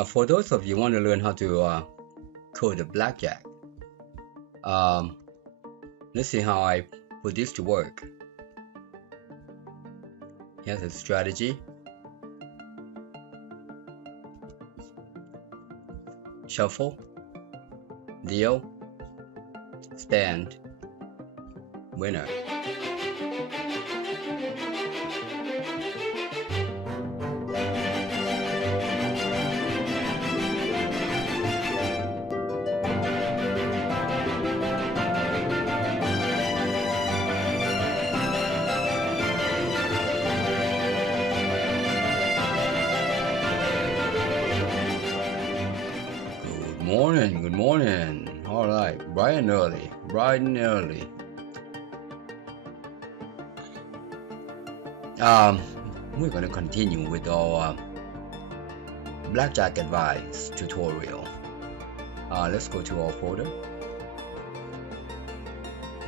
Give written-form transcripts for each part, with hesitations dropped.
Now, for those of you who want to learn how to code a Blackjack, let's see how I put this to work. Here's a strategy. Shuffle, deal, stand, winner. Good morning. All right, bright and early. We're going to continue with our Blackjack advice tutorial. Let's go to our folder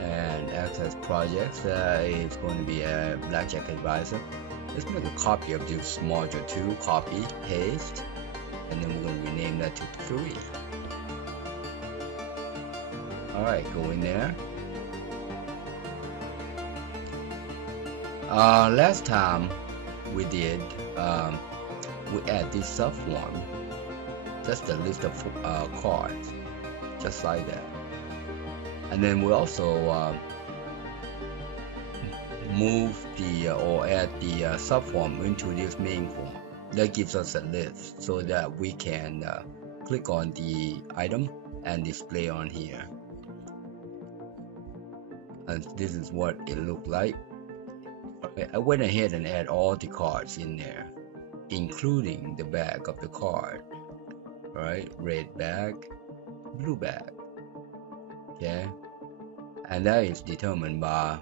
and access projects. It's going to be a Blackjack advisor. Let's make a copy of this module 2. Copy, paste, and then we're going to rename that to 3. Alright, go in there. Last time we did, we add this subform, just a list of cards, just like that. And then we also move the or add the subform into this main form. That gives us a list so that we can click on the item and display on here. And this is what it looked like. Okay, I went ahead and add all the cards in there, including the back of the card. Right, red bag, blue bag. Okay, and that is determined by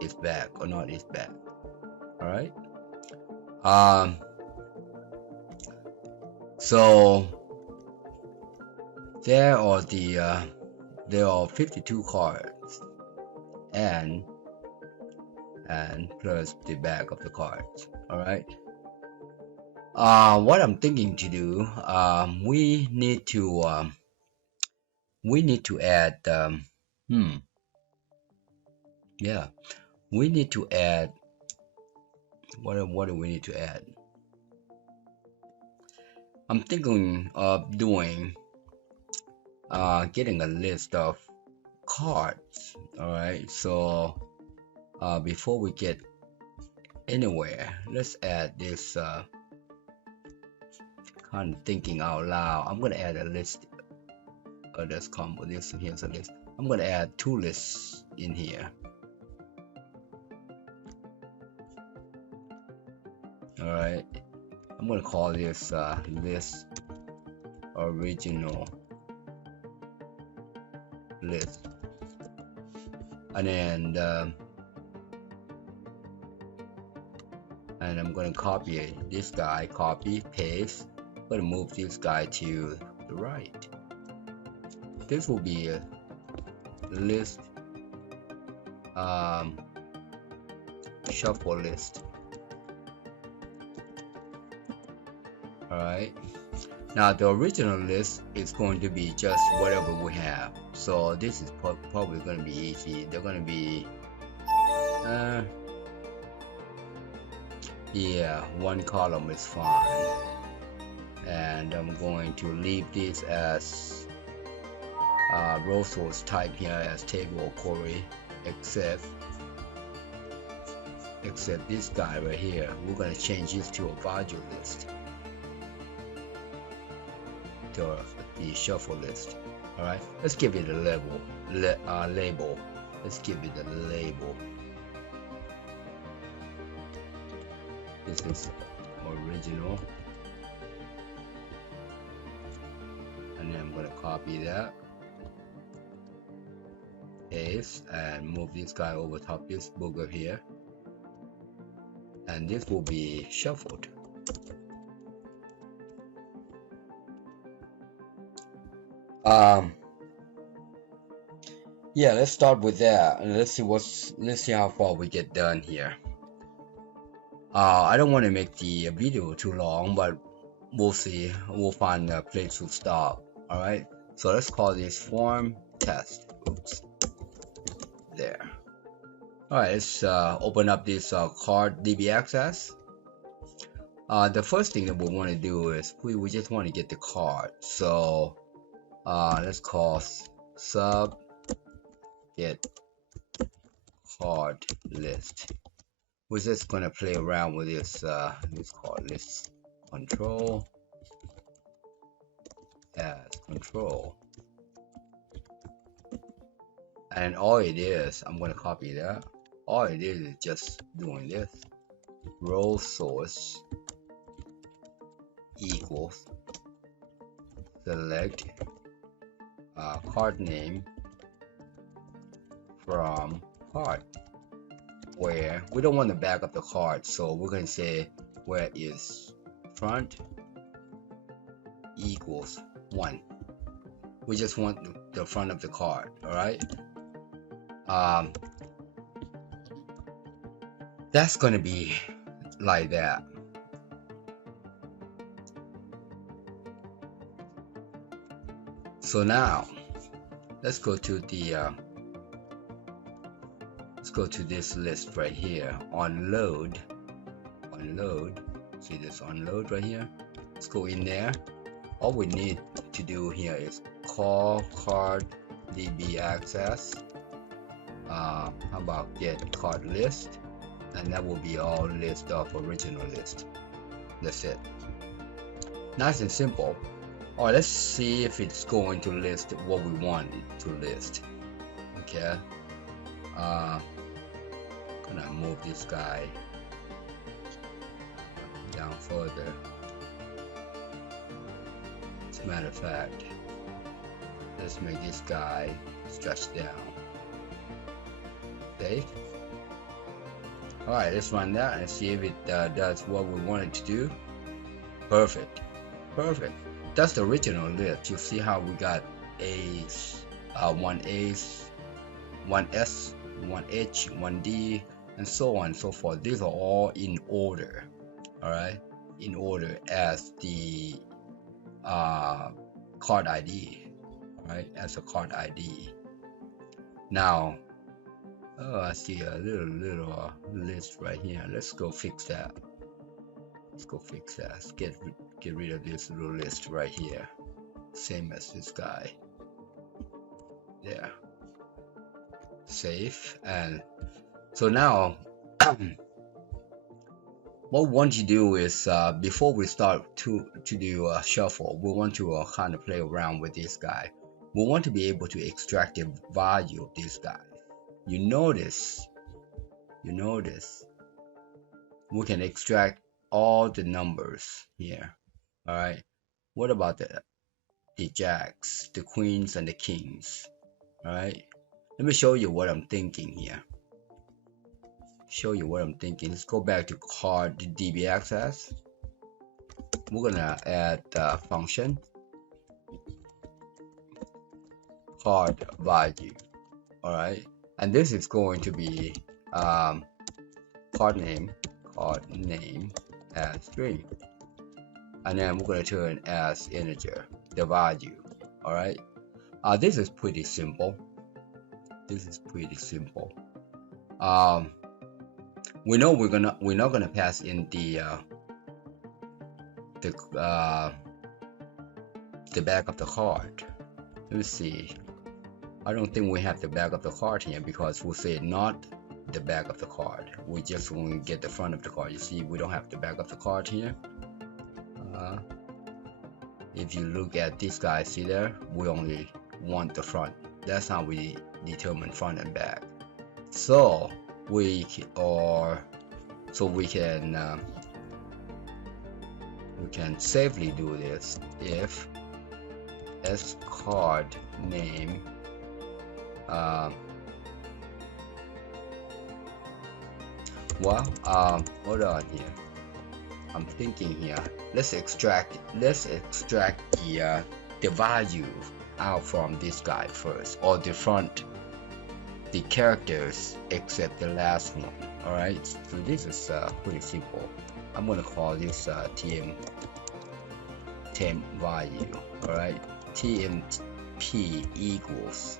its back or not its back. All right. So there are 52 cards. And plus the back of the cards. All right. What I'm thinking to do, we need to add we need to add what do we need to add? I'm thinking of doing getting a list of cards. All right, so before we get anywhere, let's add this kind of thinking out loud. I'm gonna add a list. Let's combo this. Here's a list. I'm gonna add 2 lists in here. All right, I'm gonna call this list original list. And then and I'm going to copy this guy, copy, paste. I'm going to move this guy to the right. This will be a list, shuffle list. Alright, now the original list is going to be just whatever we have. So this is probably going to be easy. They're going to be yeah, 1 column is fine, and I'm going to leave this as row source type here as table or query, except this guy right here. We're going to change this to a module list, to the shuffle list. All right, let's give it a label. Let's give it a label. This is original, and then I'm going to copy that, paste, and move this guy over top this booger here, and this will be shuffled. Yeah, let's start with that, and let's see how far we get done here. I don't want to make the video too long, but we'll see. We'll find a place to stop. All right. So let's call this form test. Oops. There. All right. Let's open up this card DB access. The first thing that we want to do is we just want to get the card. So let's call sub get card list. We're just gonna play around with this card list control as control, and all it is, I'm gonna copy that. All it is just doing this. Row source equals select card name from card, where we don't want to back up the card, so we're going to say where is front equals 1. We just want the front of the card. All right, that's going to be like that. So now let's go to the this list right here. Unload. See this unload right here? Let's go in there. All we need to do here is call card DB access. How about get card list, and that will be all list of original list. That's it. Nice and simple. Alright, let's see if it's going to list what we want it to list. Okay. Gonna move this guy down further. As a matter of fact, let's make this guy stretch down. Save. Alright, let's run that and see if it does what we want it to do. Perfect. That's the original list. You see how we got A's, 1 A's, 1 S, 1 H, 1 D, and so on and so forth. These are all in order. All right, in order as the card ID. All right, as a card ID. Now, I see a little list right here. Let's go fix that. Let's get rid of this little list right here. Same as this guy. There. Save. And so now what we want to do is before we start to do a shuffle, we want to kind of play around with this guy. We want to be able to extract the value of this guy. You notice we can extract all the numbers here. All right, what about the jacks, the queens, and the kings? All right, let me show you what I'm thinking here. Let's go back to card DB access. We're gonna add function card value. All right, and this is going to be card name as string, and then we're going to turn as integer the value. All right, this is pretty simple. We know we're not gonna pass in the back of the card. Let me see. I don't think we have the back of the card here, because we'll say not the back of the card. We just want to get the front of the card. You see, we don't have the back of the card here. If you look at this guy, see there, we only want the front. That's how we determine front and back. So we can safely do this if s card name hold on here. I'm thinking here. Let's extract the value out from this guy first, or the front, the characters except the last one. All right. So this is pretty simple. I'm gonna call this TM temp value. All right, tmp equals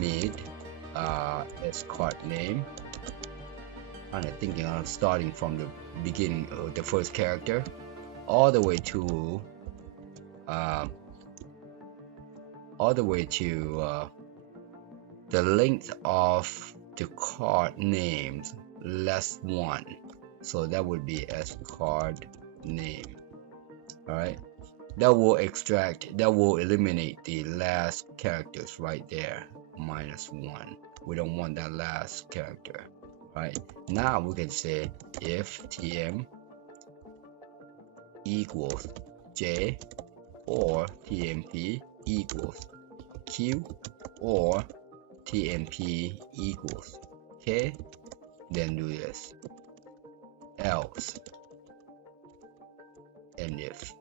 mid as card name. I'm thinking of starting from the beginning of the first character all the way to the length of the card names less 1, so that would be as card name. All right, that will eliminate the last characters right there, -1. We don't want that last character. Right, now we can say if tm equals j or tmp equals q or tmp equals k, then do this, else, and if.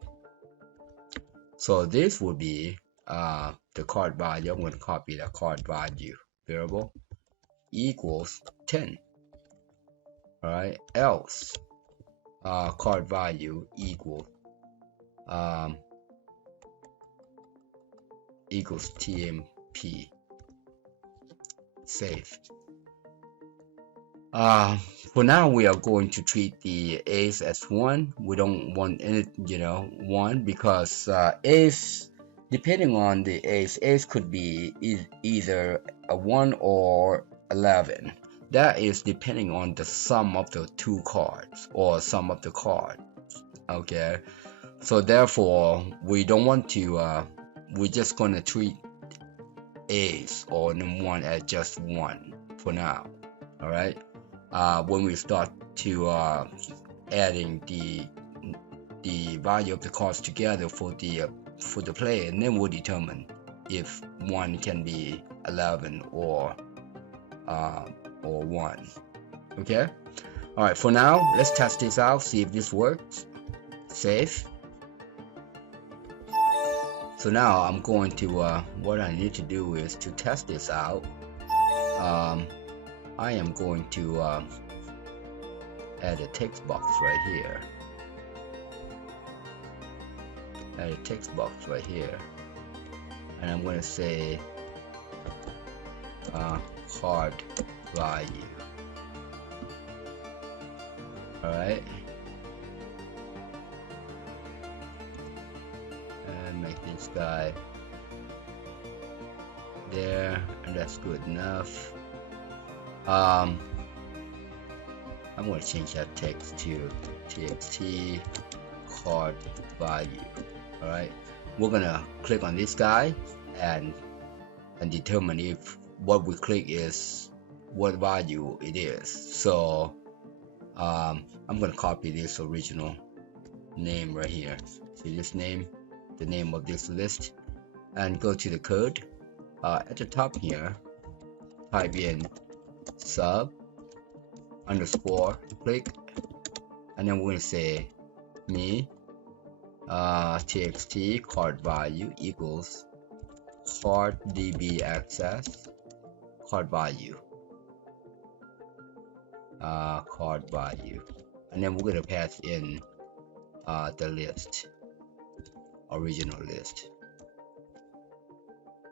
So this would be the card value. I'm going to copy the card value variable equals 10. All right, else card value equals tmp. Save. For now we are going to treat the ace as 1. We don't want any 1, because ace, depending on the ace could be either a 1 or 11. That is depending on the sum of the 2 cards or sum of the cards. Okay, so therefore we don't want to we're just going to treat ace or number 1 as just 1 for now. All right, when we start to adding the value of the cards together for the play, and then we'll determine if 1 can be 11 or 1. Okay, all right, for now let's test this out, see if this works. Save. So now I'm going to what I need to do is to test this out. I am going to add a text box right here. Add a text box right here, and I'm going to say card value. All right, and make this guy there, and that's good enough. I'm going to change that text to txt card value. All right, we're gonna click on this guy and determine if what we click is what value it is. So I'm gonna copy this original name right here. See this name, the name of this list, and go to the code. At the top here, type in sub underscore click, and then we're going to say me txt card value equals card db access card value, and then we're going to pass in the list, original list,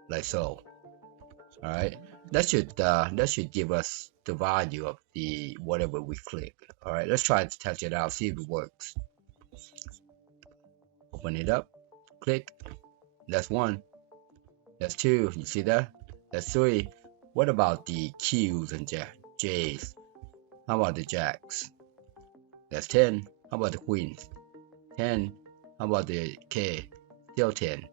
like so. All right, that should give us the value of the whatever we click. All right, let's try to test it out, see if it works. Open it up, click. That's 1. That's 2. You see that? That's 3. What about the Q's and J's? How about the jacks? That's 10. How about the queens? 10. How about the K? Still 10.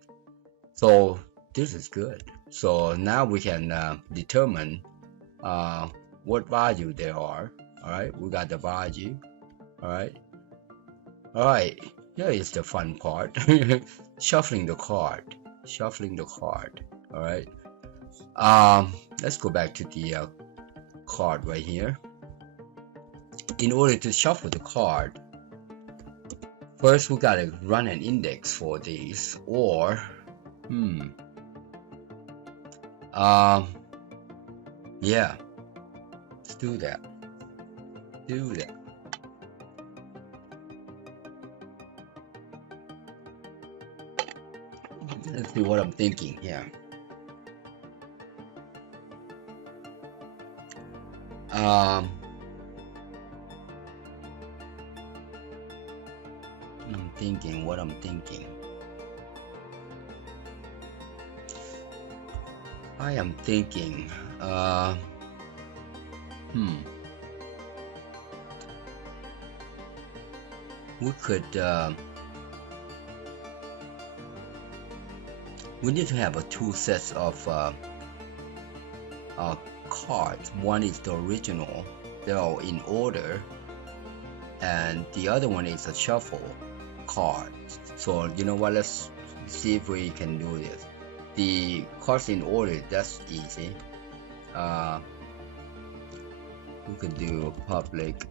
So this is good. So now we can determine what value there are. All right, we got the value. All right, here is the fun part. Shuffling the card. All right, let's go back to the card right here. In order to shuffle the card, first we gotta run an index for these, or yeah, let's do that. let's see what I'm thinking here. I'm thinking what I'm thinking. I am thinking, we could, we need to have two sets of cards. One is the original, they're all in order, and the other one is a shuffle card. So you know what, let's see if we can do this. The cards in order, that's easy. We could do public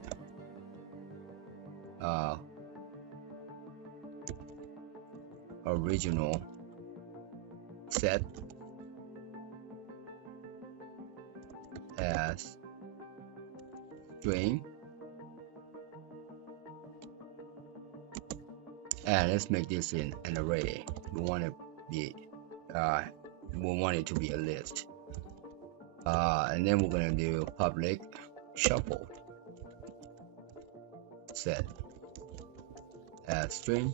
original set as string, and let's make this in an array. We want it to be a list, and then we're gonna do public shuffle set as string,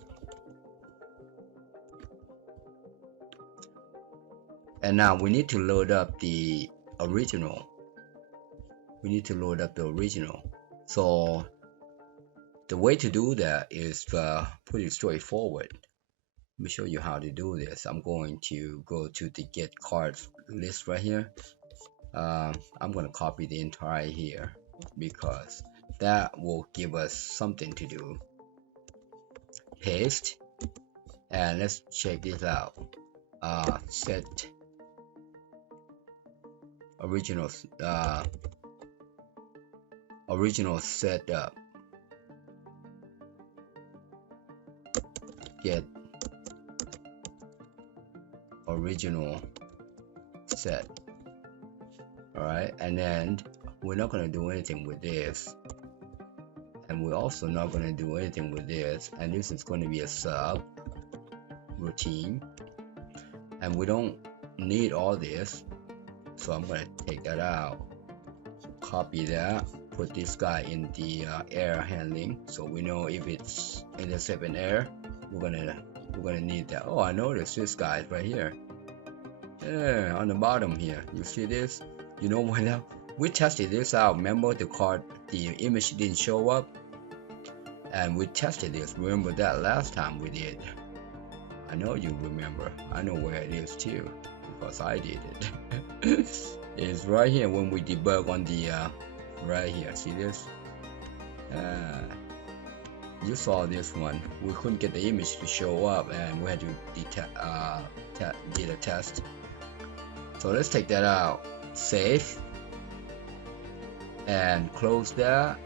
and now we need to load up the original. So the way to do that is pretty straightforward. Let me show you how to do this. I'm going to go to the get cards list right here. I'm going to copy the entire here because that will give us something to do. Paste, and let's check this out. Set original setup. Get original set. Alright, and then we're not going to do anything with this, and we're also not going to do anything with this, and this is going to be a sub routine, and we don't need all this, so I'm going to take that out, copy that, put this guy in the error handling, so we know if it's intercept an error, we're gonna need that. Oh, I noticed this guy right here. Yeah, on the bottom here. You see this? You know what? Now we tested this out. Remember the image didn't show up, and we tested this. Remember that last time we did? I know you remember. I know where it is too because I did it. It's right here when we debug on the right here. See this? You saw this one. We couldn't get the image to show up, and we had to did a test. So let's take that out, save, and close that.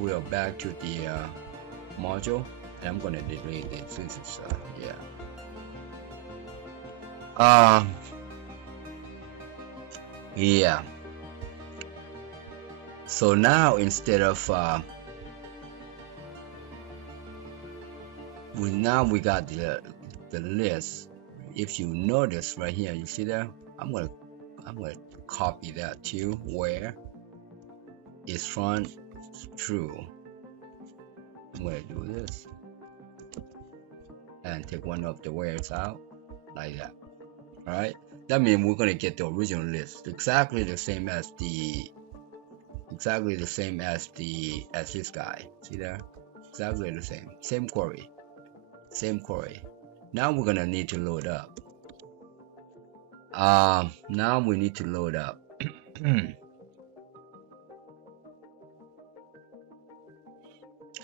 We are back to the module, and I'm gonna delete it. This is yeah. So now instead of we got the list. If you notice right here, you see that I'm gonna copy that too, where is front true. I'm gonna do this and take one of the wheres out like that. All right, that means we're gonna get the original list exactly the same as this guy. See there? Exactly the same query. Now we're gonna need to load up. Now we need to load up.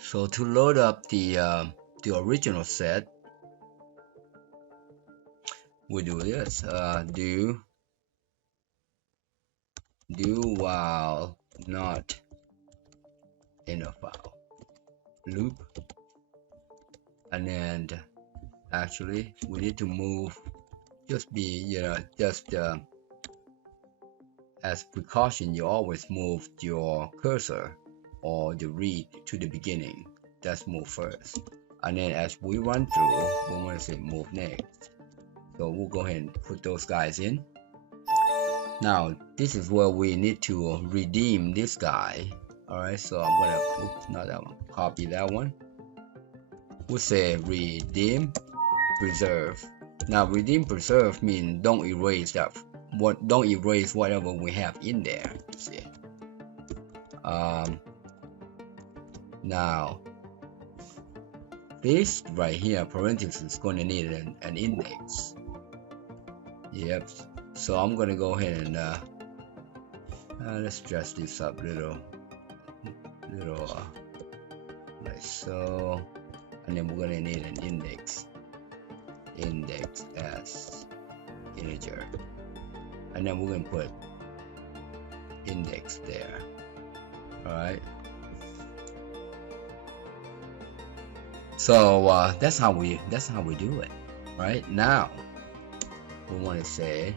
So to load up the original set, we do this. Do while not in a file loop, and then actually we need to move, just as precaution, you always move your cursor or the read to the beginning. That's move first, and then as we run through, we want to say move next. So we'll go ahead and put those guys in. Now this is where we need to redeem this guy. Alright, so I'm gonna, oops, not that one, copy that one. We'll say redeem preserve. Now redeem preserve means don't erase that, don't erase whatever we have in there. See. Now this right here, parenthesis, is going to need an index. Yep. So I'm going to go ahead and let's dress this up little like so, and then we're going to need an index as integer, and then we're going to put index there. All right. So that's how we do it. Right now we want to say,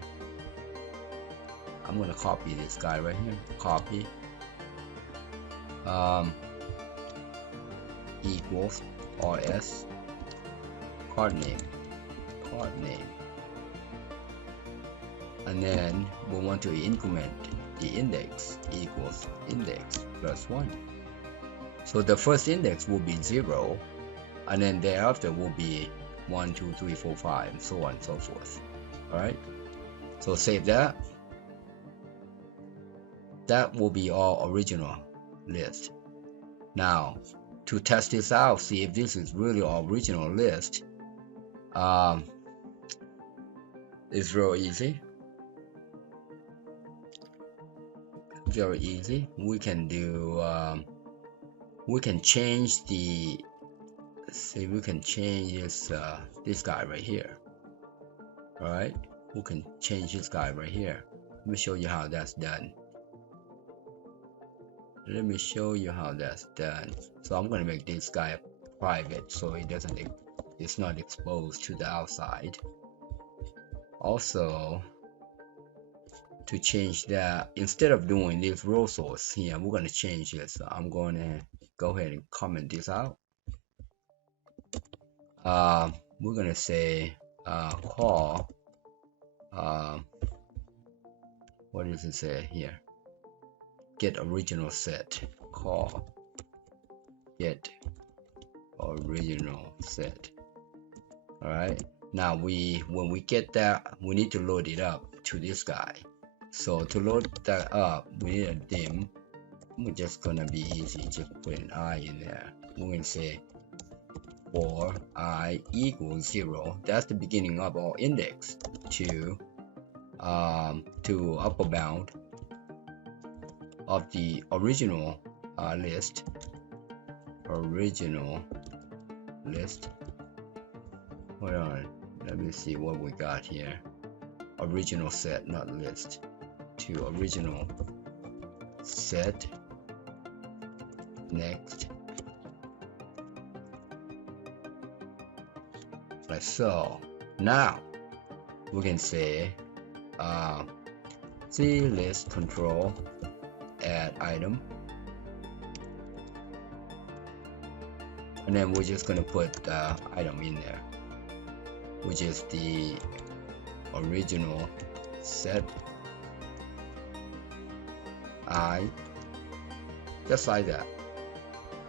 I'm going to copy this guy right here, copy equals rs card name, and then we want to increment the index equals index plus 1. So the first index will be 0, and then thereafter will be 1, 2, 3, 4, 5, and so on and so forth. Alright, so save that. That will be our original list. Now to test this out, see if this is really our original list, it's real easy. Very easy. We can do we can change the, see, we can change this guy right here. All right, we can change this guy right here. Let me show you how that's done. So I'm going to make this guy private so it's not exposed to the outside. Also, to change that, instead of doing this row source here, we're going to change this. So I'm going to go ahead and comment this out. We're going to say call, what does it say here? Get original set. Call get original set. All right, now when we get that, we need to load it up to this guy. So to load that up, we need a dim. We're just gonna be easy, just put an I in there. We're gonna say for I equals 0, that's the beginning of our index, to upper bound of the original list. Hold on, let me see what we got here. Original set, not list. To original set. Next, like so. Now we can say C list control add item, and then we're just gonna put the item in there, which is the original set I, just like that.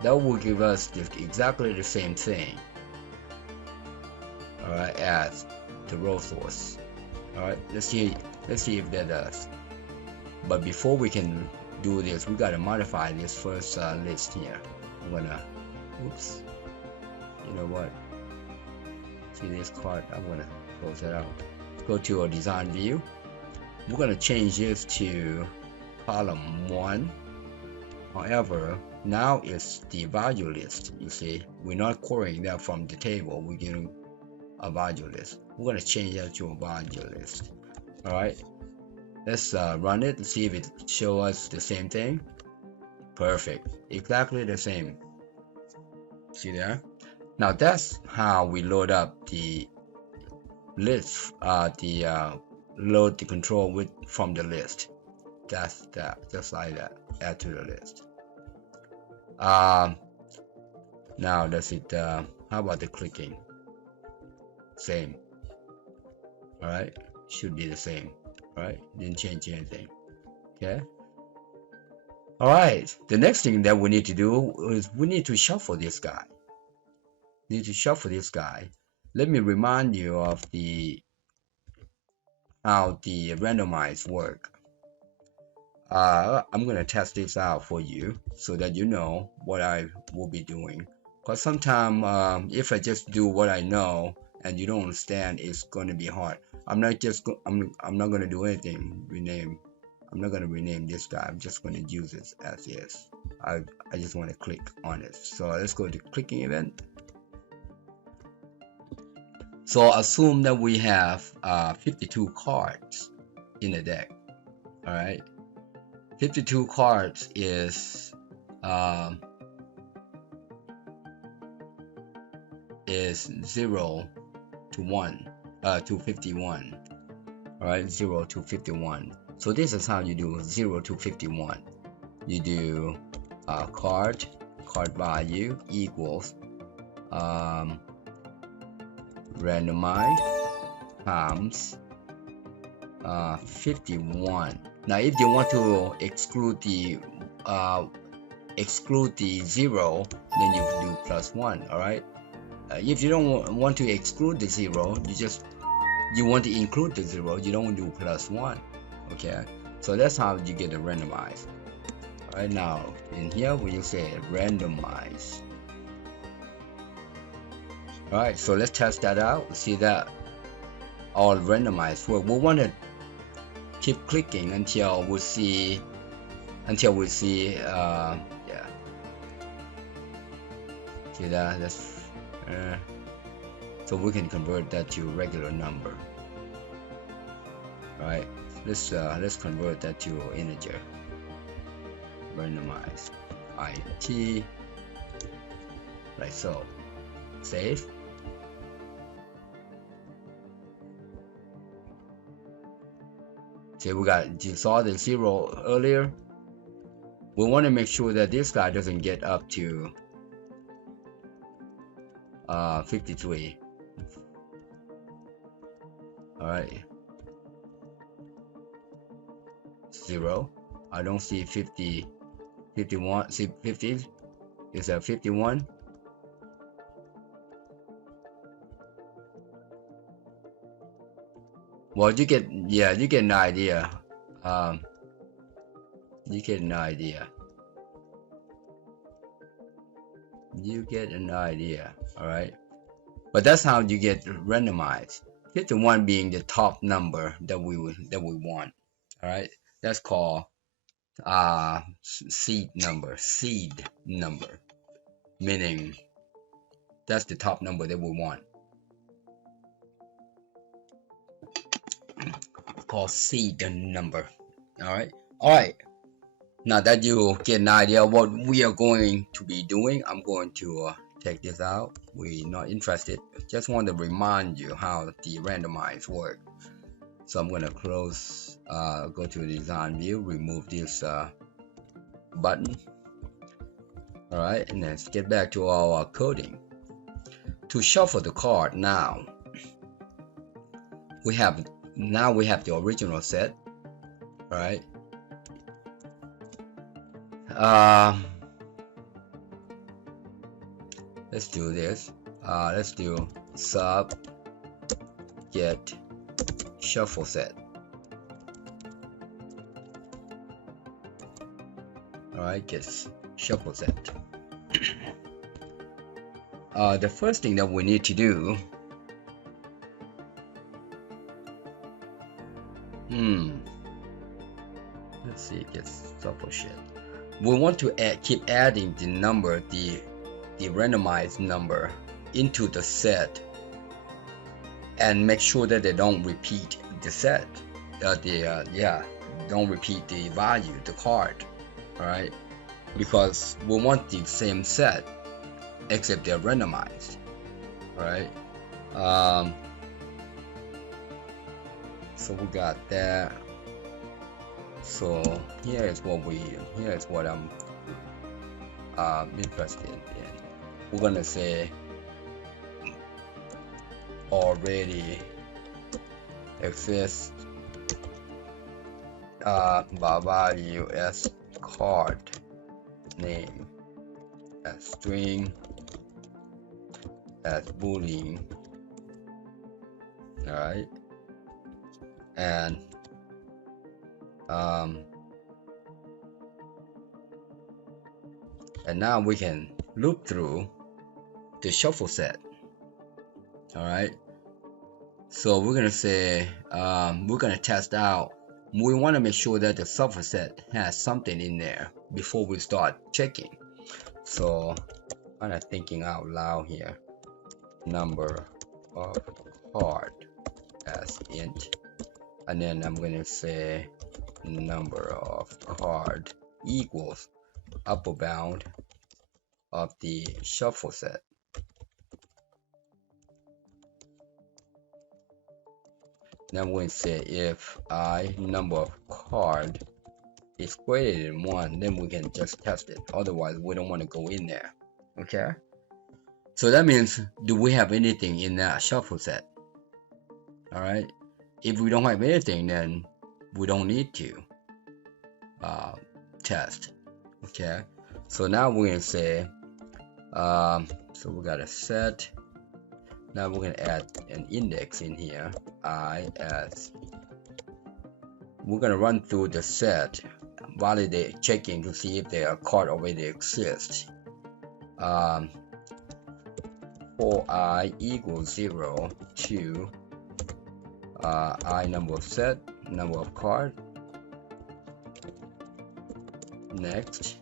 That will give us exactly the same thing, all right, as the row source. All right, let's see if that does. But before we can do this, we got to modify this first list here. I'm gonna, oops, you know what, see this card, I'm gonna close that out. Go to our design view. We're gonna change this to column 1. However, now it's the value list. You see, we're not querying that from the table, we're getting a value list. We're gonna change that to a value list. All right, let's run it and see if it shows us the same thing. Perfect, exactly the same. See there? Now that's how we load up the list, load the control with from the list. That's that, just like that. Add to the list. Now that's it. How about the clicking? Same. All right, should be the same. All right, didn't change anything. Okay. All right, the next thing that we need to do is we need to shuffle this guy. Let me remind you of how the randomize work. I'm gonna test this out for you so that you know what I will be doing. Because sometimes if I just do what I know and you don't understand, it's gonna be hard. I'm not gonna do anything. I'm not gonna rename this guy. I'm just gonna use it as is. I just want to click on it. So let's go to clicking event. So assume that we have 52 cards in the deck. All right, 52 cards is 0 to 1 to 51. All right, 0 to 51. So this is how you do 0 to 51. You do card value equals randomize times 51. Now if you want to exclude the 0, then you do +1. all right, if you don't want to exclude the 0, you want to include the 0, you don't do +1. okay, so that's how you get a randomize. All right, now in here when you say randomize. All right, so let's test that out. See that all randomized work. We want to keep clicking until we see yeah, see that's so we can convert that to regular number. All right, let's convert that to integer. Randomize int, like so. Save. See, you saw the 0 earlier. We want to make sure that this guy doesn't get up to 53. All right, 0. I don't see 50, 51. See 50. Is that 51? Well, you get an idea. You get an idea. All right, but that's how you get randomized. 51 being the top number that we want. All right, that's called seed number, meaning that's the top number that we want. Called seed number. All right, now that you get an idea of what we are going to be doing, I'm going to take this out. We're not interested. Just want to remind you how the randomize work. So I'm going to close, go to design view, remove this button. All right, and let's get back to our coding. To shuffle the card now, we have the original set. All right, let's do this. Let's do sub get shuffle set. All right, get shuffle set. The first thing that we need to do, let's see, get shuffle set. We want to keep adding the number, the randomized number into the set, and make sure that they don't repeat the set. Don't repeat the value, the card. All right, because we want the same set except they're randomized. All right, so we got that. So here is what I'm interested in. We're gonna say already access value as card name as string as boolean. All right, and now we can loop through the shuffle set. All right, so we're gonna say we're gonna test out. We want to make sure that the shuffle set has something in there before we start checking. So kind of thinking out loud here. Number of card as int, and then I'm gonna say number of card equals upper bound of the shuffle set. Then we're going to say if I number of card is greater than 1, then we can just test it. Otherwise, we don't want to go in there. Okay. So that means, do we have anything in that shuffle set? All right. If we don't have anything, then we don't need to test. Okay. So now we're going to say, so we got a set. Now we're going to add an index in here. We're going to run through the set, validate, checking to see if their card already exists. For I equals 0 to I number of set, number of card. Next,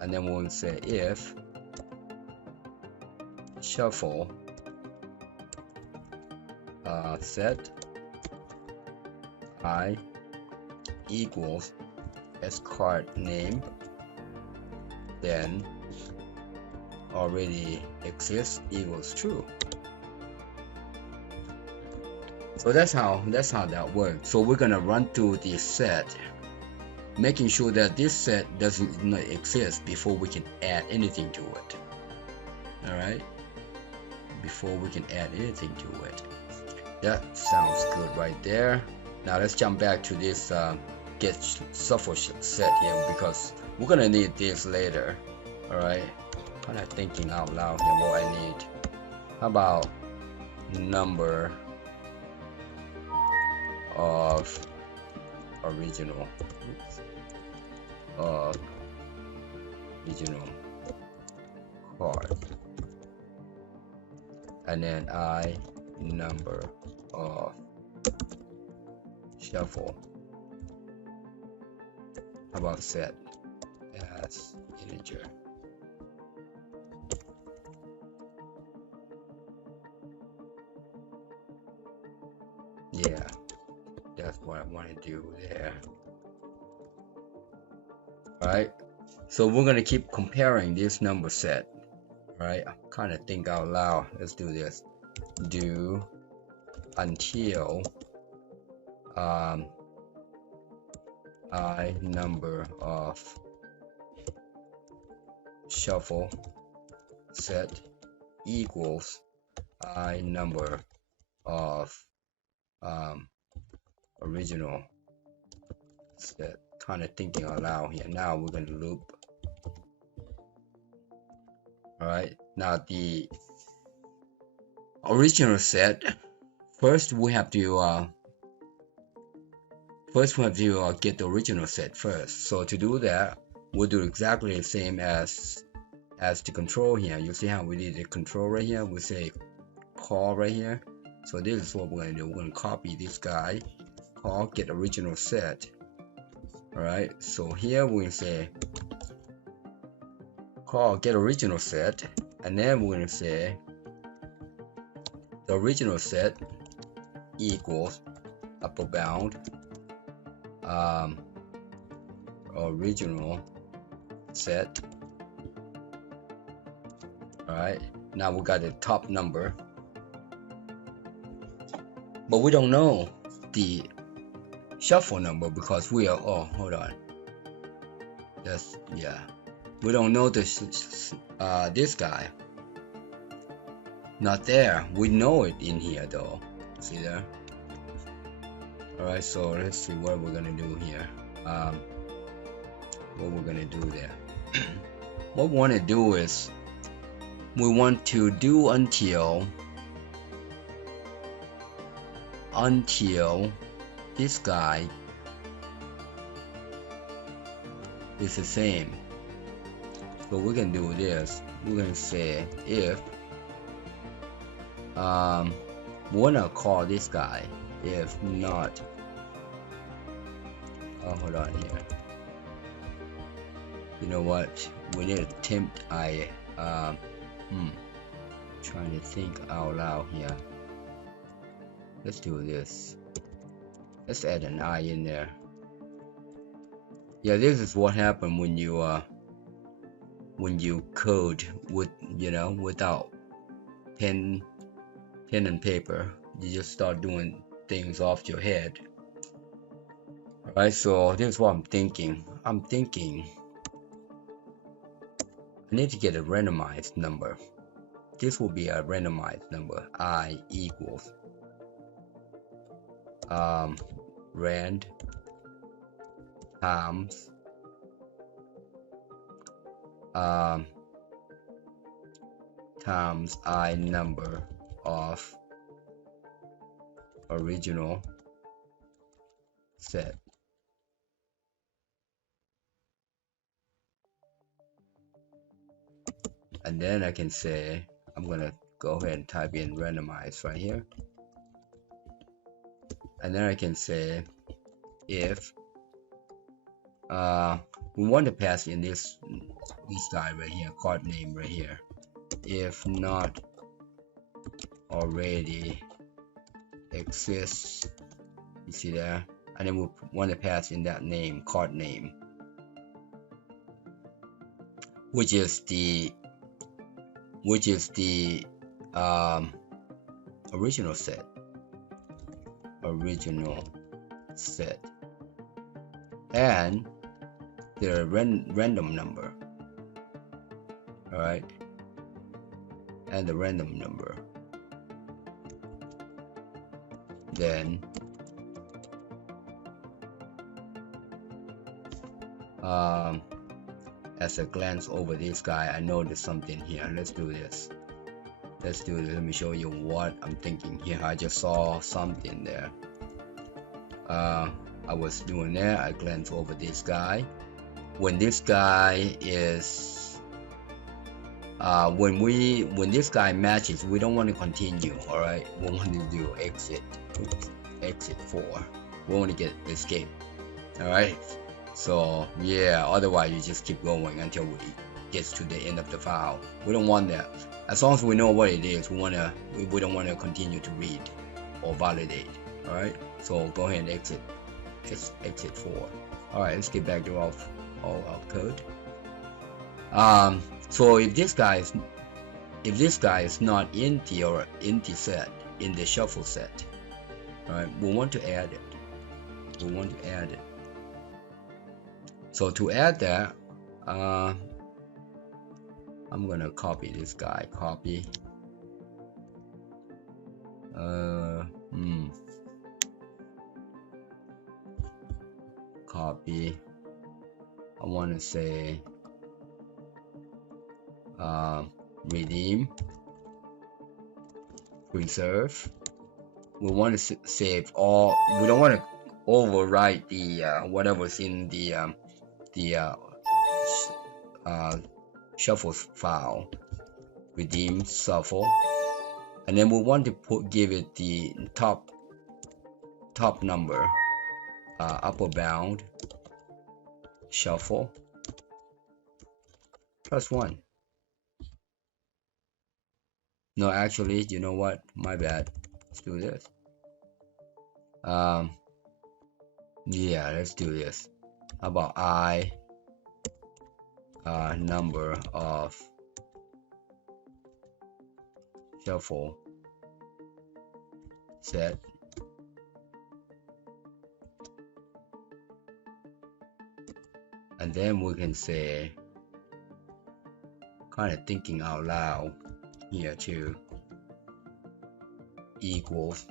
and then we'll say if shuffle set I equals as card name, then already exists equals true. So that's how that works. So we're gonna run through this set, making sure that this set doesn't exist before we can add anything to it. All right, before we can add anything to it. That sounds good right there. Now let's jump back to this get shuffle set here, because we're gonna need this later. All right, kind of thinking out loud here what I need. How about number of original card, and then I number of shuffle. How about set as integer? Yeah, that's what I want to do there. Alright, so we're gonna keep comparing this number set. Alright, kind of think out loud. Let's do this. Do until I number of shuffle set equals I number of original set. Kind of thinking out loud here. Now we're going to loop. Alright, now the original set, first we have to get the original set first. So to do that, we'll do exactly the same as the control here. You see how we did the control right here? We say call right here. So this is what we're going to do. We're going to copy this guy, call get original set. Alright, so here we say call get original set, and then we're going to say the original set equals upper bound original set. Alright, now we got the top number, but we don't know the shuffle number because we are, oh, hold on, that's, yeah, we don't know this this guy, not there. We know it in here though, see there, Alright, so let's see what we're gonna do here. What we're gonna do there. What we want to do is we want to do until this guy is the same. So we can do this. We're gonna say if we wanna call this guy if not. Oh, hold on here. You know what? We need to tempt trying to think out loud here. Let's do this. Let's add an I in there. Yeah, this is what happened when you code with without pen and paper. You just start doing things off your head. Alright, so this is what I'm thinking. I need to get a randomized number. This will be a randomized number. I equals rand times I number of original set. And then I can say, I'm gonna go ahead and type in randomize right here. And then I can say if we want to pass in this guy right here, card name right here, if not already exists. You see there? And then we want to pass in that name, card name, which is the original set. And the random number. All right, and the random number. Then as a glance over this guy, I noticed something here. Let's do this. Let me show you what I'm thinking here. I just saw something there. I was doing there. I glanced over this guy. When this guy is when this guy matches, we don't want to continue. All right, we want to do exit 4. We want to get escape. All right, so yeah, otherwise you just keep going until it gets to the end of the file. We don't want that. As long as we know what it is, we don't want to continue to read or validate. All right, so go ahead and exit 4. All right, let's get back to our code. So if this guy is not in the set, in the shuffle set, all right, we want to add it. So to add that, I'm gonna copy this guy. Copy. Copy. I want to say redeem, preserve. We want to save all. We don't want to overwrite the whatever's in the shuffle file. Redeem, shuffle, and then we want to give it the top number, upper bound, shuffle +1. No, actually, you know what? My bad. Let's do this. Yeah, let's do this. How about I number of shuffle set and then we can say, kind of thinking out loud here too, equals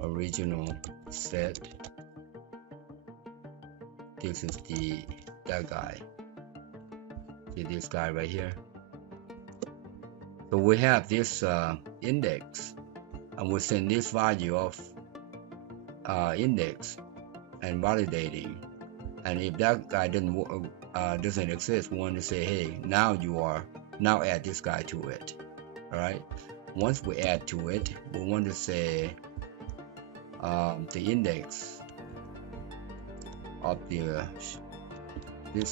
original set. This is that guy. See this guy right here. So we have this index, and we send this value of index and validating. And if that guy doesn't exist, we want to say, hey, now add this guy to it. All right. Once we add to it, we want to say the index of this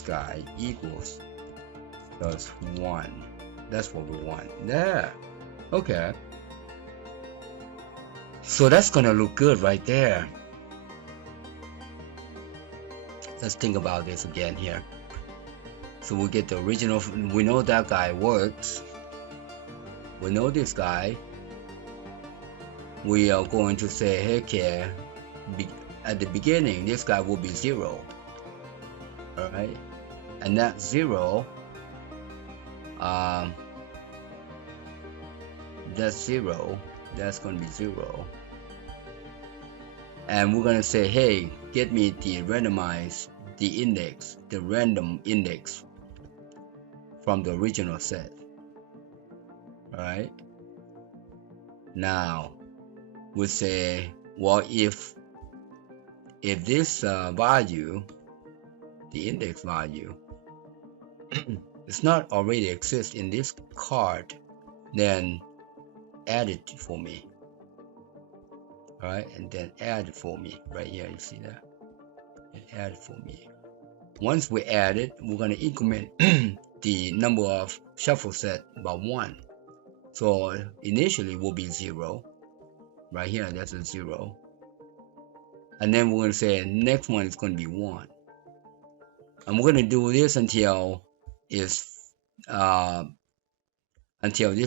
guy equals plus 1. That's what we want. There. Okay. So that's gonna look good right there. Let's think about this again here. So we get the original. We know that guy works. We know this guy. We are going to say, hey, okay, at the beginning, this guy will be 0. All right, and that 0. That's 0. That's going to be 0. And we're going to say, hey, get me the random index from the original set. All right. Now we say, well, if this value, the index value, it's not already exist in this card, then add it for me. All right, and then add it for me right here. You see that? Add it for me. Once we add it, we're going to increment the number of shuffle set by 1. So initially will be 0. Right here, that's a 0. And then we're going to say next one is going to be 1. And we're going to do this until this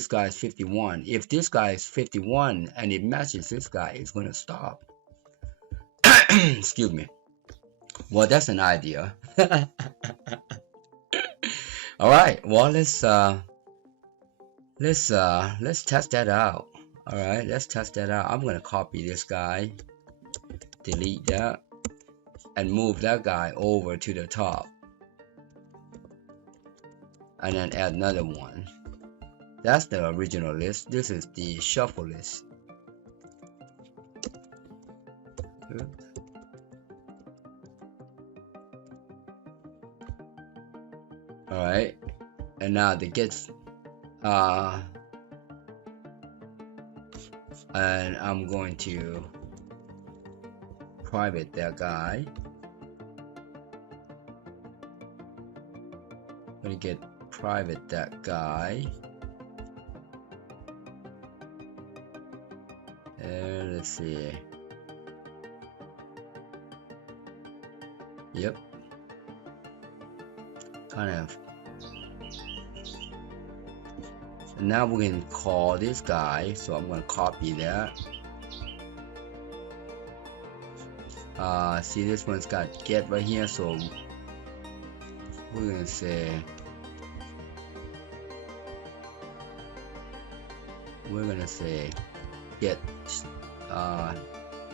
guy is 51. If this guy is 51 and it matches this guy, it's going to stop. Excuse me. Well, that's an idea. All right. Well, let's test that out. All right, let's test that out. I'm going to copy this guy, delete that, and move that guy over to the top. And then add another one. That's the original list. This is the shuffle list. All right, and now the gets and I'm going to private that guy. I'm going to get private that guy. And let's see. Yep. Kind of. So now we can call this guy. So I'm going to copy that. See, this one's got get right here. So we're going to say, get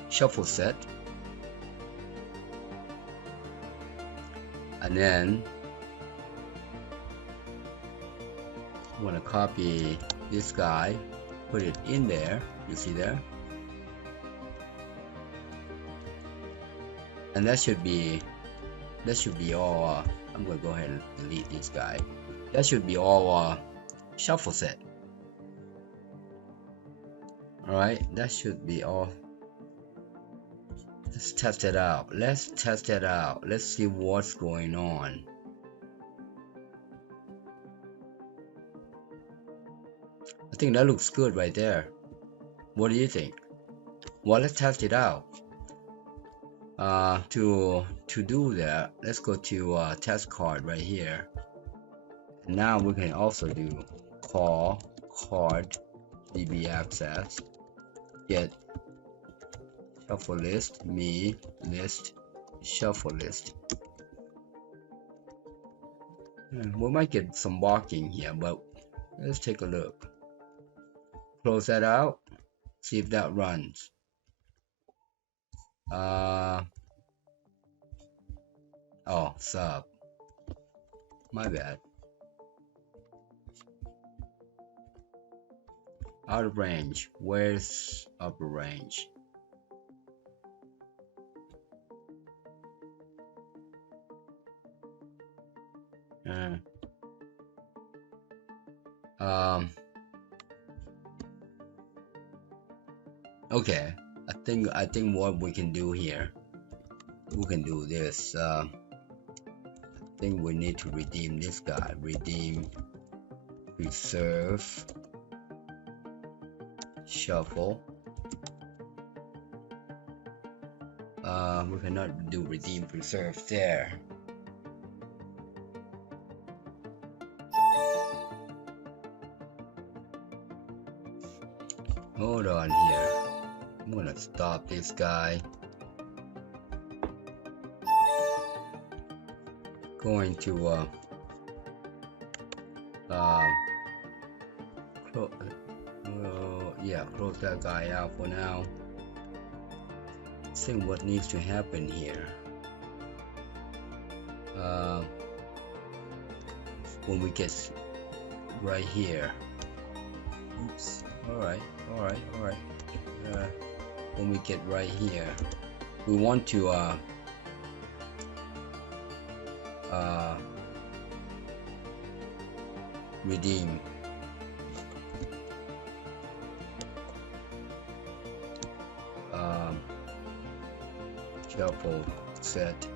shuffle set, and then I'm going to copy this guy, put it in there. You see there, and that should be all. I'm going to go ahead and delete this guy. That should be all shuffle set. Alright, that should be all. Let's test it out. Let's see what's going on. I think that looks good right there. What do you think? Well, let's test it out. To do that, let's go to test card right here. And now we can also do call card VBA access, get shuffle list, me list, shuffle list. We might get some barking here, but let's take a look. close that out, see if that runs. Oh, sub, my bad. Out of range. Where's upper range? Okay, I think what we can do here, we can do this. I think we need to redeem this guy. Redeem, preserve, shuffle. We cannot do redeem preserve there. Hold on here. I'm gonna stop this guy. Going to close that guy out for now. See what needs to happen here. When we get right here. Oops. All right. When we get right here, we want to redeem. Shuffle set.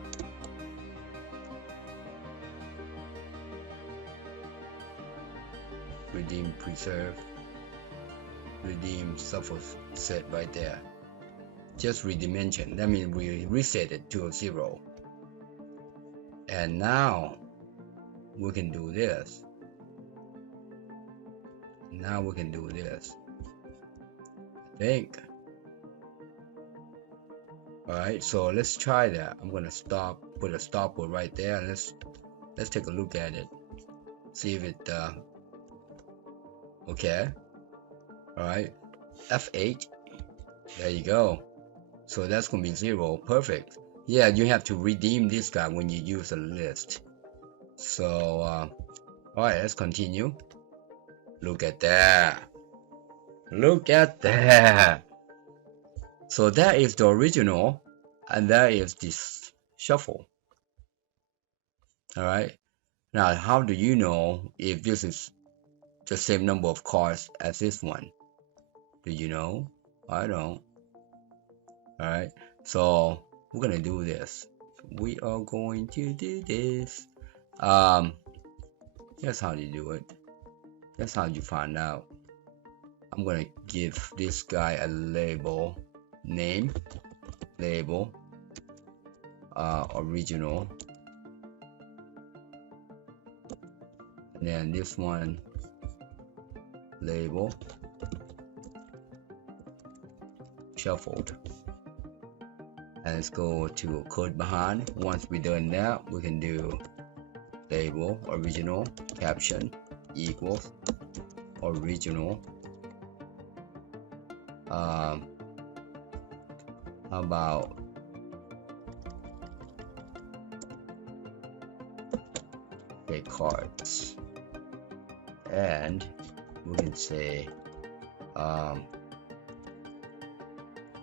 Redeem preserve. Redeem shuffle set right there. Just redimension. That means we reset it to a 0. And now we can do this. Now we can do this. I think. Alright, so let's try that. I'm gonna put a stopword right there, and let's take a look at it. See if it okay. Alright. F8. There you go. So that's gonna be 0. Perfect. Yeah, you have to redeem this guy when you use a list. So alright, let's continue. Look at that. Look at that. So that is the original, and that is this shuffle. Alright. Now, how do you know if this is the same number of cards as this one? Do you know? I don't. Alright. So we're gonna do this. We are going to do this. That's how you do it. That's how you find out. I'm gonna give this guy a label. Name, label, original, and then this one, label, shuffled. And let's go to code behind. Once we're done that, we can do label, original, caption equals original. How about cards, and we can say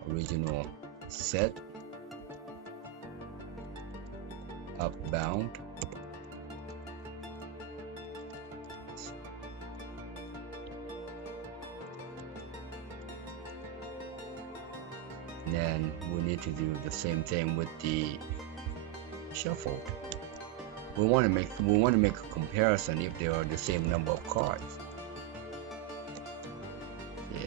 original set upbound and then we need to do the same thing with the shuffle. We want to make a comparison if they are the same number of cards. Yeah.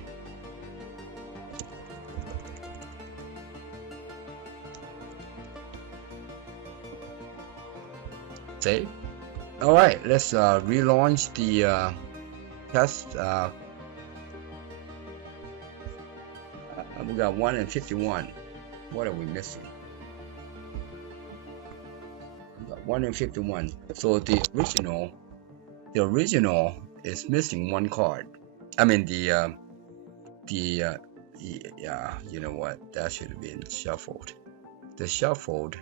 Save. All right, let's relaunch the test. We got 1 and 51. What are we missing? We got 1 and 51. So the original is missing 1 card. I mean the the yeah, you know what, that should have been shuffled. The shuffled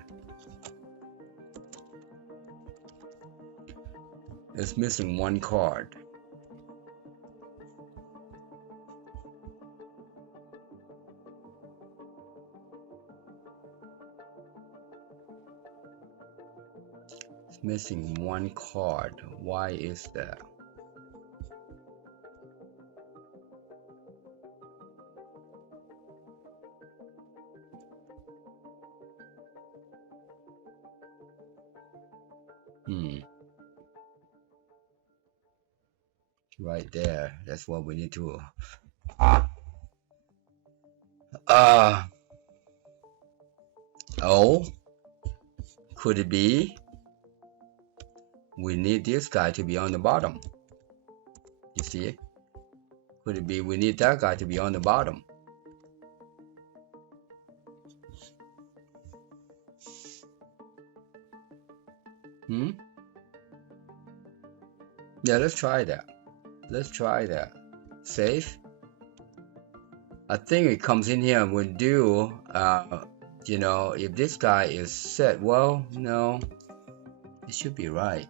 is missing one card. It's missing one card. Why is that? Right there, that's what we need to oh, could it be we need this guy to be on the bottom? You see, could it be we need that guy to be on the bottom? Yeah, let's try that. Let's try that. Save. I think it comes in here and we'll do, you know, if this guy is set, well, no, it should be right.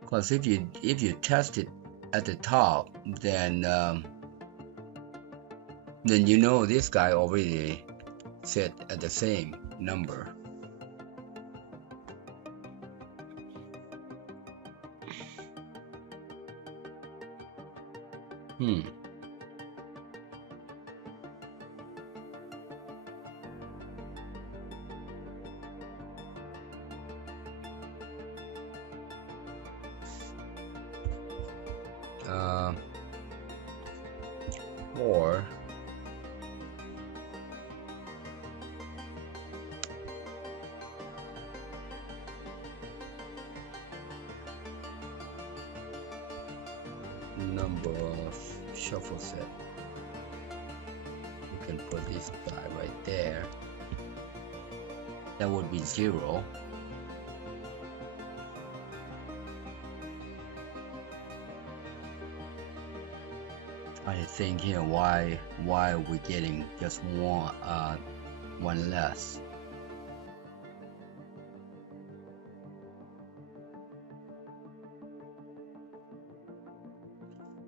Because if you test it at the top, then you know this guy already set at the same number. Or number of shuffle set. You can put this guy right there. That would be 0. I think here why are we getting just one less?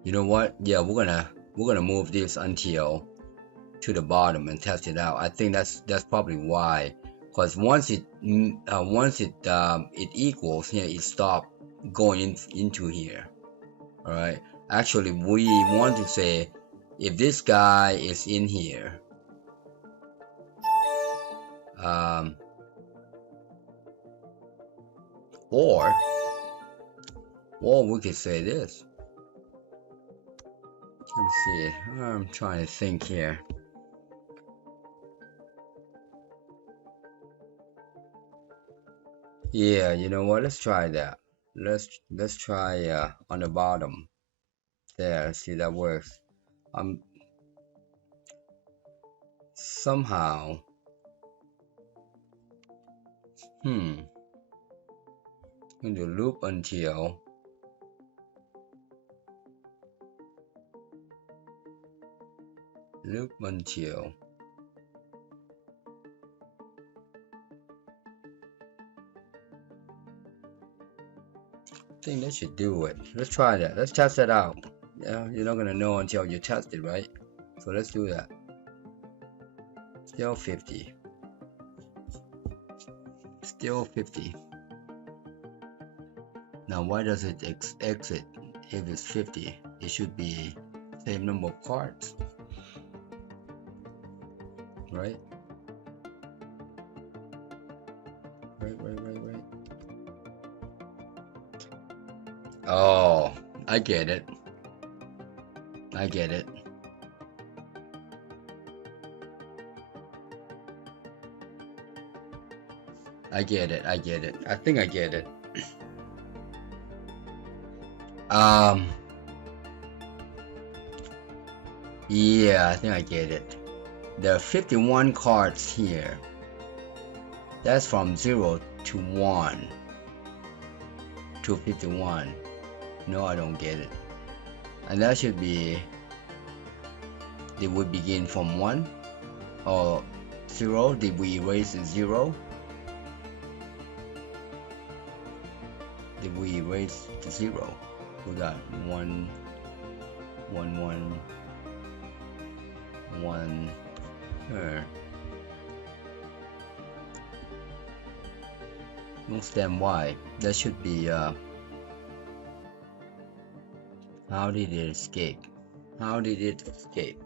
You know what? Yeah, we're gonna move this until to the bottom and test it out. I think that's probably why. Because once it equals here, it stops going into here. All right. Actually, we want to say if this guy is in here, or we could say this. Let me see. I'm trying to think here. Yeah, you know what? Let's try that. Let's try on the bottom. There, see that works. Somehow. Going to loop until I think that should do it. Let's try that. Let's test that out. Yeah, you're not gonna know until you test it, right? So let's do that. Still 50. Still 50. Now why does it exit if it's 50? It should be same number of cards, right? Right. Oh, I get it. I get it. I think I get it. Yeah, I think I get it. There are 51 cards here. That's from 0 to 1. to 51. No, I don't get it. And that should be, did we begin from 1 or 0? Did we erase 0? Did we erase the 0? We got 1, 1, 1, 1. Don't understand why. That should be how did it escape? How did it escape?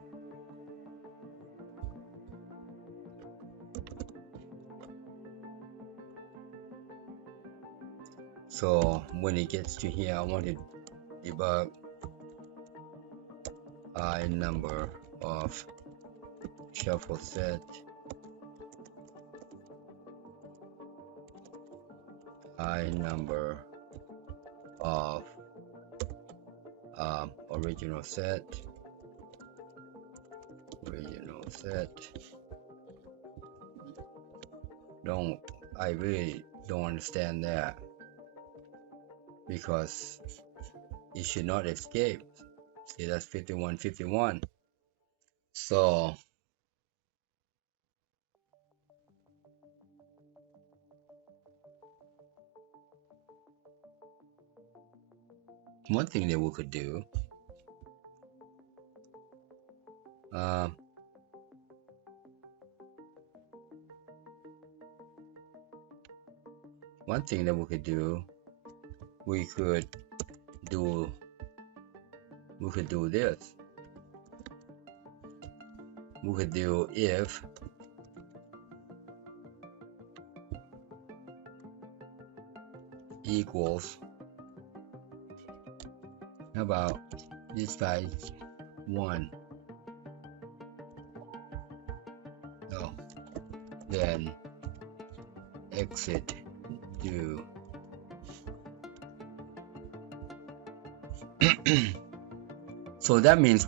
So when it gets to here, I want to debug I number of shuffle set, I number of original set, I really don't understand that, because it should not escape. See, that's 51, 51. So one thing that we could do, we could do this. We could do if equals, how about this guy 1? No, then exit do. So that means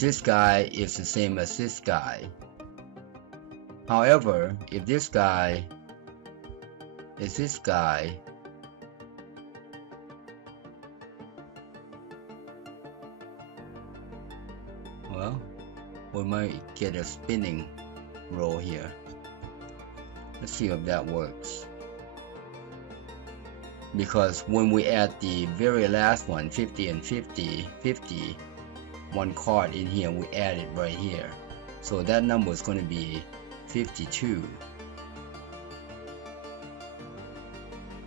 this guy is the same as this guy. However, if this guy is this guy, well, we might get a spinning row here. Let's see if that works. Because when we add the very last one, 50 and 50, 50, one card in here, we add it right here. So that number is going to be 52.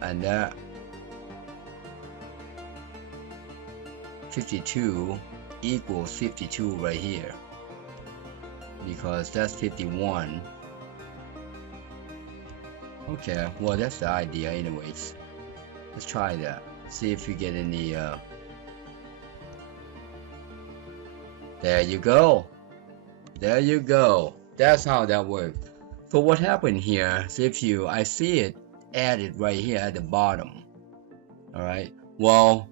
And that 52 equals 52 right here. Because that's 51. Okay, well that's the idea anyways. Let's try that. See if we get any there you go. There you go. That's how that works. So what happened here is I see it added right here at the bottom. Alright. Well,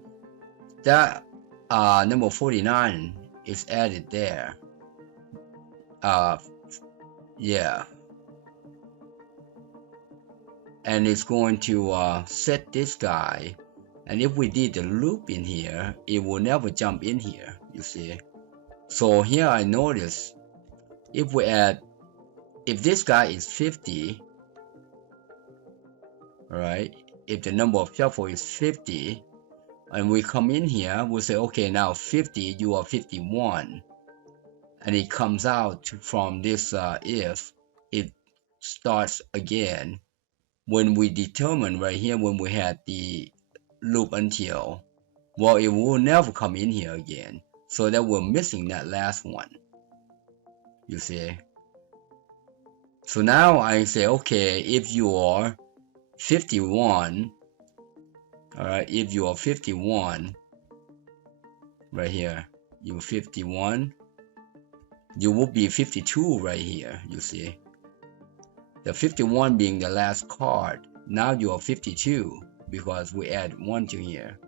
that number 49 is added there. Yeah. And it's going to set this guy, and if we did the loop in here, it will never jump in here, you see. So here I notice if this guy is 50, right, if the number of shuffle is 50, and we come in here, we'll say, okay, now 50, you are 51, and it comes out from this if it starts again. When we determine right here, when we had the loop until, well, it will never come in here again. So that we're missing that last one. You see? So now I say, okay, if you are 51, alright, if you are 51, right here, you're 51, you will be 52 right here, you see? The 51 being the last card. Now you are 52 because we add 1 to here.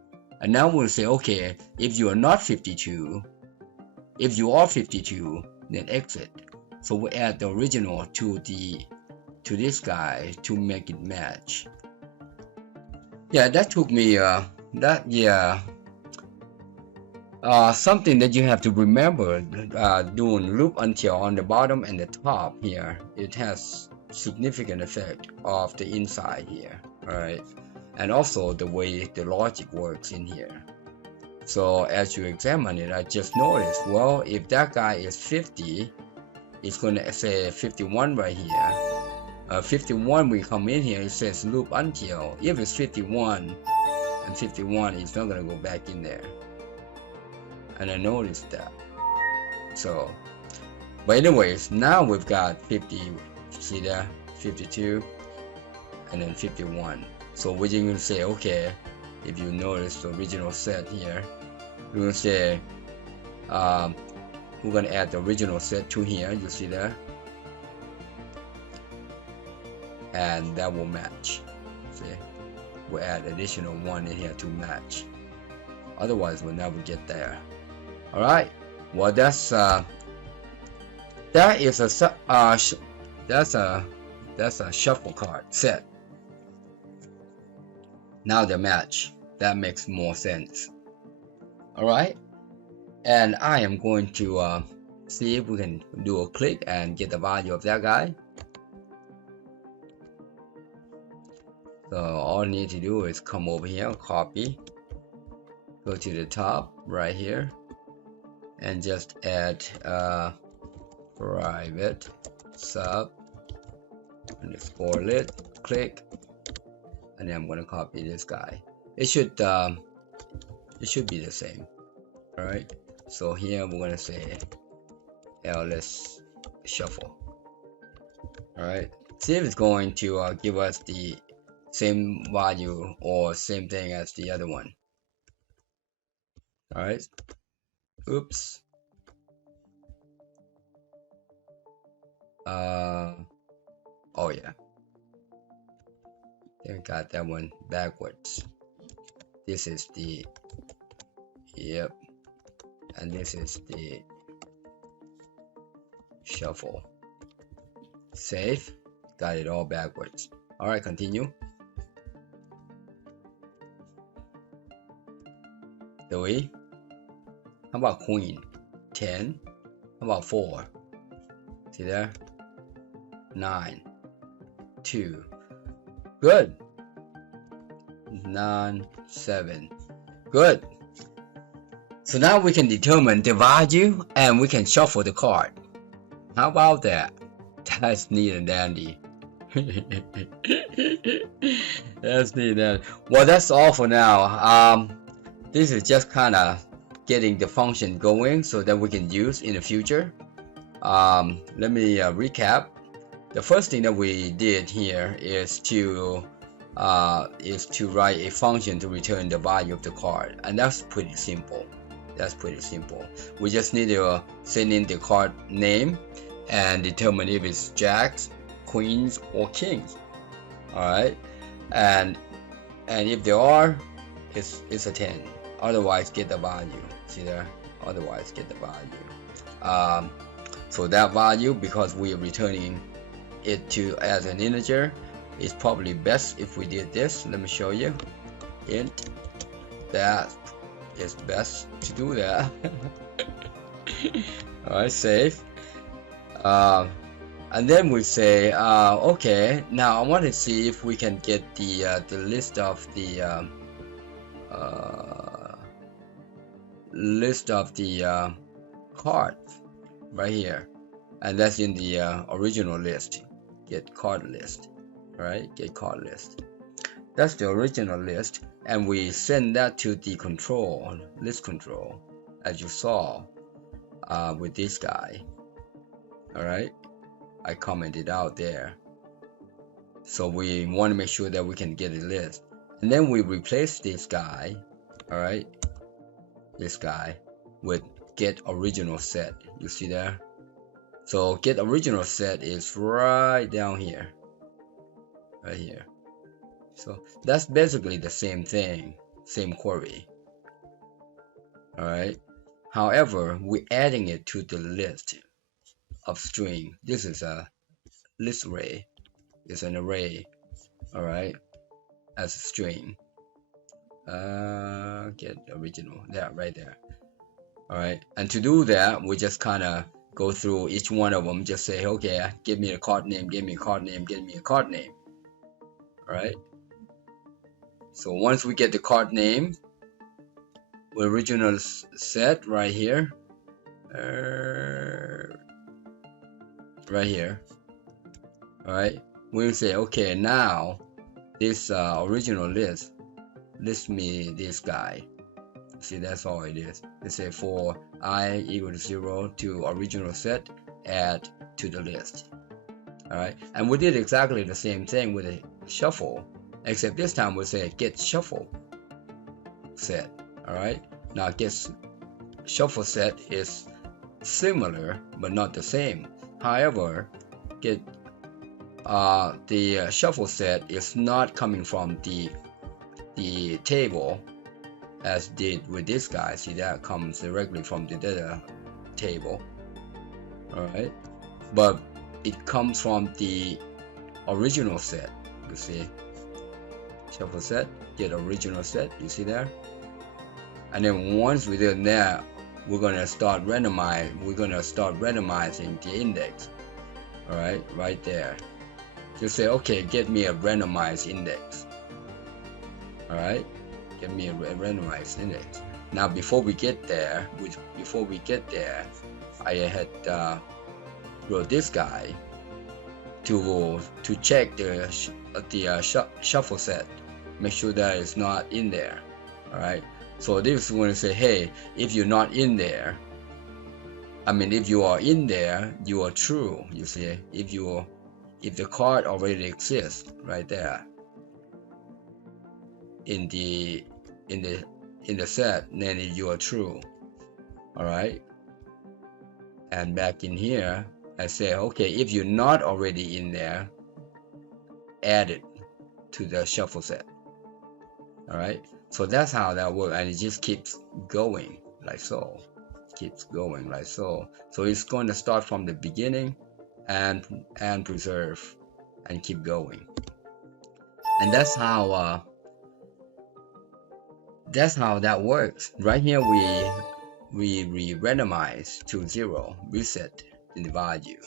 And now we'll say, okay, if you are not 52, if you are 52, then exit. So we add the original to this guy to make it match. Yeah, that took me something that you have to remember, doing loop until on the bottom and the top here, it has significant effect of the inside here. All right, and also the way the logic works in here. So as you examine it, I just noticed, well, if that guy is 50, it's going to say 51 right here. 51, we come in here, it says loop until. If it's 51 and 51, it's not going to go back in there. And I noticed that. So, but anyways, now we've got 50, see there, 52, and then 51. So we're just going to say, okay, if you notice the original set here, we're going to say, we're going to add the original set to here, you see there, and that will match. See, we'll add additional one in here to match. Otherwise, we'll never get there. All right. Well, that's a shuffle card set. Now they match. That makes more sense. All right. And I am going to see if we can do a click and get the value of that guy. So all I need to do is come over here, copy, go to the top right here, and just add private sub underscore lit, click, and then I'm going to copy this guy. It should be the same. All right. So here we're going to say ls shuffle. All right. See if it's going to give us the same value or same thing as the other one. All right. Oops. Oh yeah. I got that one backwards. This is the, yep, and this is the shuffle. Save. Got it all backwards. All right, continue. Three. How about queen? 10. How about 4? See there? 9. 2. Good. 9, 7. Good. So now we can determine the value and we can shuffle the card. How about that? That's neat and dandy. That's neat and dandy. Well, that's all for now. This is just kind of getting the function going so that we can use in the future. Let me recap. The first thing that we did here is to write a function to return the value of the card, and that's pretty simple. We just need to send in the card name and determine if it's jacks, queens, or kings. All right, and if there are, it's a 10. Otherwise, get the value. See there? Otherwise, get the value. So that value, because we are returning it to as an integer, it's probably best if we did this. Let me show you. Int. That is best to do that. Alright, save. And then we say, okay, now I want to see if we can get the list of the cards right here, and that's in the original list. Get card list, right? Get card list. That's the original list, and we send that to the list control, as you saw with this guy. All right, I commented out there. So we want to make sure that we can get a list, and then we replace this guy. All right, this guy with get original set. You see there? So get original set is right down here, right here. So that's basically the same thing, same query. All right. However, we're adding it to the list of string. This is a list array. It's an array. All right, as a string. get original, yeah, right there. All right, and to do that, we just kind of go through each one of them. Just say, okay, give me a card name, give me a card name, give me a card name. All right. So once we get the card name, original set right here, right here. All right, we'll say, okay, now this original list me this guy. See, that's all it is. Let's say for I equal to 0 to original set, add to the list. All right, and we did exactly the same thing with a shuffle, except this time we'll say get shuffle set. All right, now get shuffle set is similar but not the same. However, get the shuffle set is not coming from the table as did with this guy. See, that comes directly from the data table. All right, but it comes from the original set. You see, shuffle set, get original set. You see there? And then once we do that, we're gonna start randomizing the index. All right, right there. Just say, okay, get me a randomized index. All right, get me a randomized index. Now, before we get there, I had wrote this guy to check the shuffle set, make sure that it's not in there. All right. So this is going to say, hey, if you're not in there, if you are in there, you are true. You see, if the card already exists right there in the set, then you are true. All right. And back in here, I say, okay, if you're not already in there, add it to the shuffle set. All right. So that's how that works, and it just keeps going like so. So it's going to start from the beginning and preserve and keep going. And that's how that works. Right here we randomize to 0, reset the value.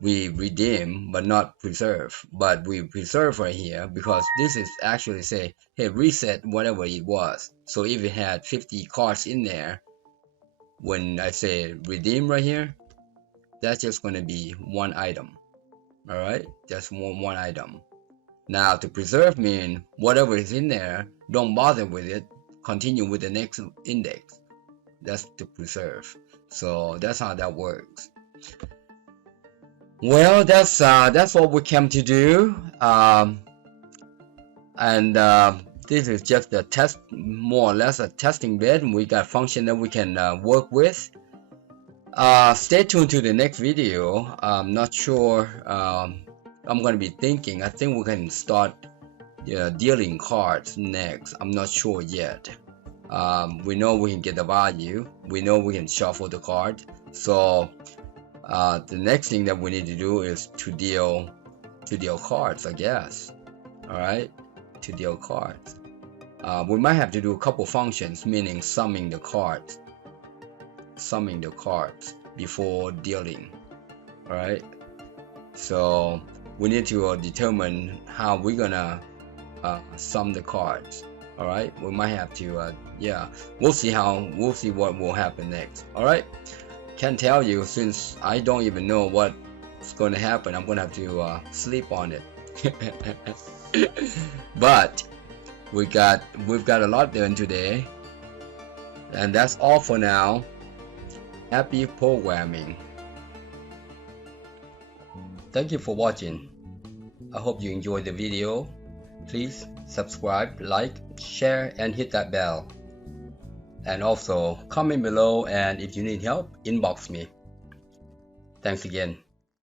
We redeem but not preserve, but we preserve right here because this is actually say, hey, reset whatever it was. So if it had 50 cards in there, when I say redeem right here, that's just going to be one item. All right, just one item. Now to preserve mean whatever is in there, don't bother with it, continue with the next index. That's to preserve. So that's how that works. Well, that's what we came to do, this is just a test, more or less a testing bed. We got function that we can work with. Stay tuned to the next video. I'm not sure. I'm going to be thinking. I think we can start dealing cards next. I'm not sure yet. We know we can get the value. We know we can shuffle the card. So the next thing that we need to do is to deal cards, I guess. All right, to deal cards. We might have to do a couple functions, meaning summing the cards before dealing. All right, so we need to determine how we're gonna sum the cards. All right, we might have to we'll see what will happen next. All right, can't tell you since I don't even know what's going to happen. I'm gonna have to sleep on it. But we've got a lot done today, and that's all for now. Happy programming. Thank you for watching. I hope you enjoyed the video. Please subscribe, like, share, and hit that bell. And also comment below, and if you need help, inbox me. Thanks again.